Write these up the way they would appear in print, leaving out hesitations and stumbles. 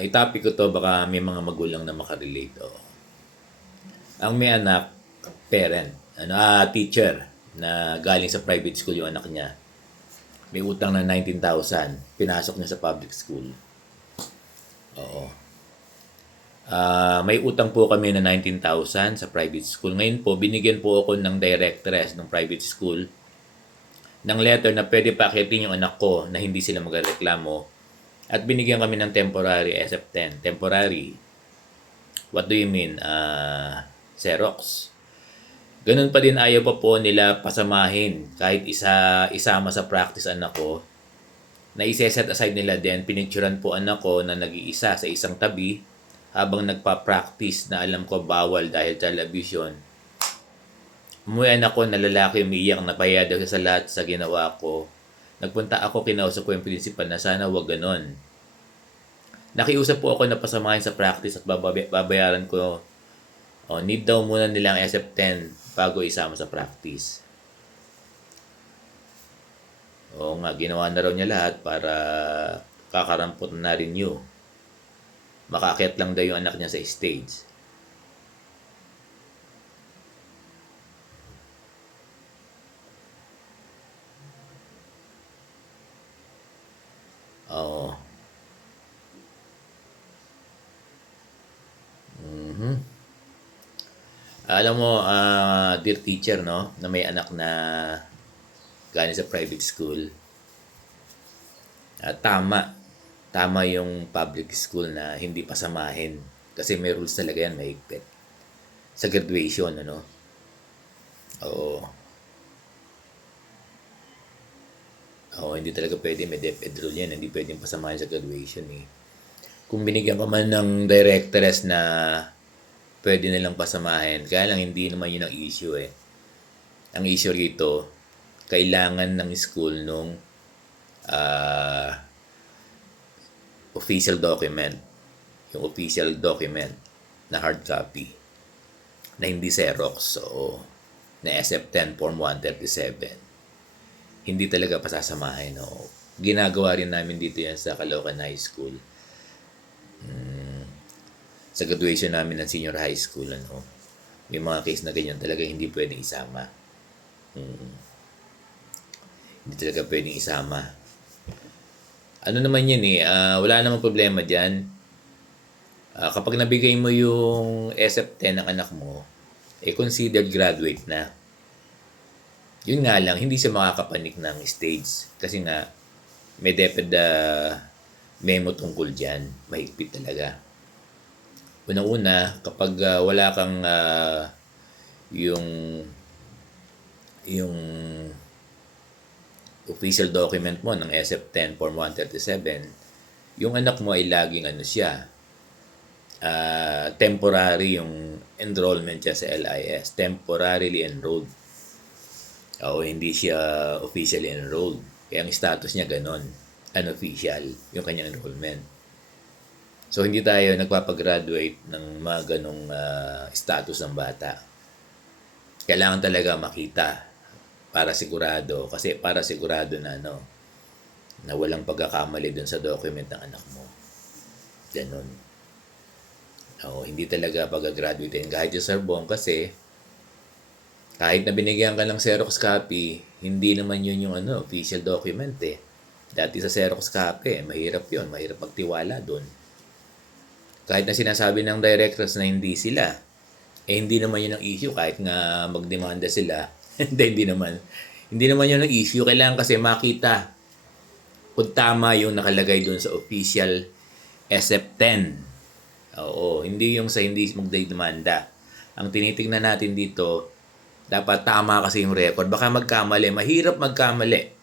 Itopic ko 'to baka may mga magulang na makarelate, oo. Ang may anak, parent, teacher na galing sa private school yung anak niya. May utang na 19,000, pinasok niya sa public school. Oo. May utang po kami na 19,000 sa private school. Ngayon po, binigyan po ako ng directress ng private school ng letter na pwede pakitin yung anak ko na hindi sila magreklamo. At binigyan kami ng temporary SF10. Temporary. What do you mean? Xerox. Ganun pa din, ayaw pa po nila pasamahin kahit isama sa practice anak ko. Na isa-set aside nila din, pinicturan po anak ko na nag-iisa sa isang tabi habang nagpa-practice na alam ko bawal dahil television. Umuwi anak ko na lalaki umiiyak na pahiya daw sa lahat sa ginawa ko. Nagpunta ako, kinausap ko yung principal na sana wag ganon. Nakiusap po ako na pasamahin sa practice at babayaran ko. Need daw muna nilang SF10 bago isama sa practice. Oo nga, ginawa na raw niya lahat para kakarampot na rin yun. Makaakyat lang daw yung anak niya sa stage. Oo. Alam mo, dear teacher, no, na may anak na galing sa private school. Tama. Tama yung public school na hindi pasamahin. Kasi may rules talaga yan, mahigpit. Sa graduation, ano? Oo. Oo, hindi talaga pwede. May DepEd rule yan. Hindi pwedeng pasamahin sa graduation, eh. Kung binigyan ka man ng directress na pwede nilang pasamahin, kaya lang hindi naman yun ang issue, eh. Ang issue rito, kailangan ng school nung official document. Yung official document na hard copy na hindi Xerox, o na SF10 Form 137. Hindi talaga pasasamahin, no. Ginagawa rin namin dito yan sa Caloocan High School. Sa graduation namin ng senior high school, ano, may mga case na ganyan talaga hindi pwedeng isama. Hindi talaga pwedeng isama. Ano naman yan, eh, wala namang problema dyan. Kapag nabigay mo yung SF10 ng anak mo, considered graduate na. Yun nga lang, hindi siya makakapanik ng stage. Kasi nga, may DepEd memo tungkol dyan. Mahigpit talaga. Unang-una, kapag wala kang yung official document mo ng SF10 Form 137, yung anak mo ay laging siya, temporary yung enrollment niya sa LIS. Temporarily enrolled. Hindi siya officially enrolled. Kaya ang status niya ganon. Unofficial yung kanyang enrollment. So, hindi tayo nagpapagraduate ng mga ganong status ng bata. Kailangan talaga makita para sigurado. Kasi para sigurado na na walang pagkakamali dun sa document ng anak mo. Ganon. Hindi talaga pag-graduate kahit yung Sorbonne kasi kahit na binigyan ka ng Xerox copy, hindi naman yun yung official document, eh. Dati sa Xerox copy, mahirap yun. Mahirap magtiwala dun. Kahit na sinasabi ng directors na hindi sila, hindi naman yun ang issue. Kahit nga magdemanda sila, hindi naman. Hindi naman yun ang issue. Kailangan kasi makita kung tama yung nakalagay dun sa official SF10. Hindi yung sa hindi magdemanda. Ang tinitingnan natin dito, dapat tama kasi yung record. Baka magkamali. Mahirap magkamali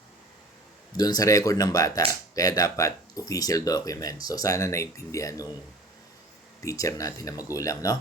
doon sa record ng bata. Kaya dapat official document. So, sana naintindihan nung teacher natin na magulang, no?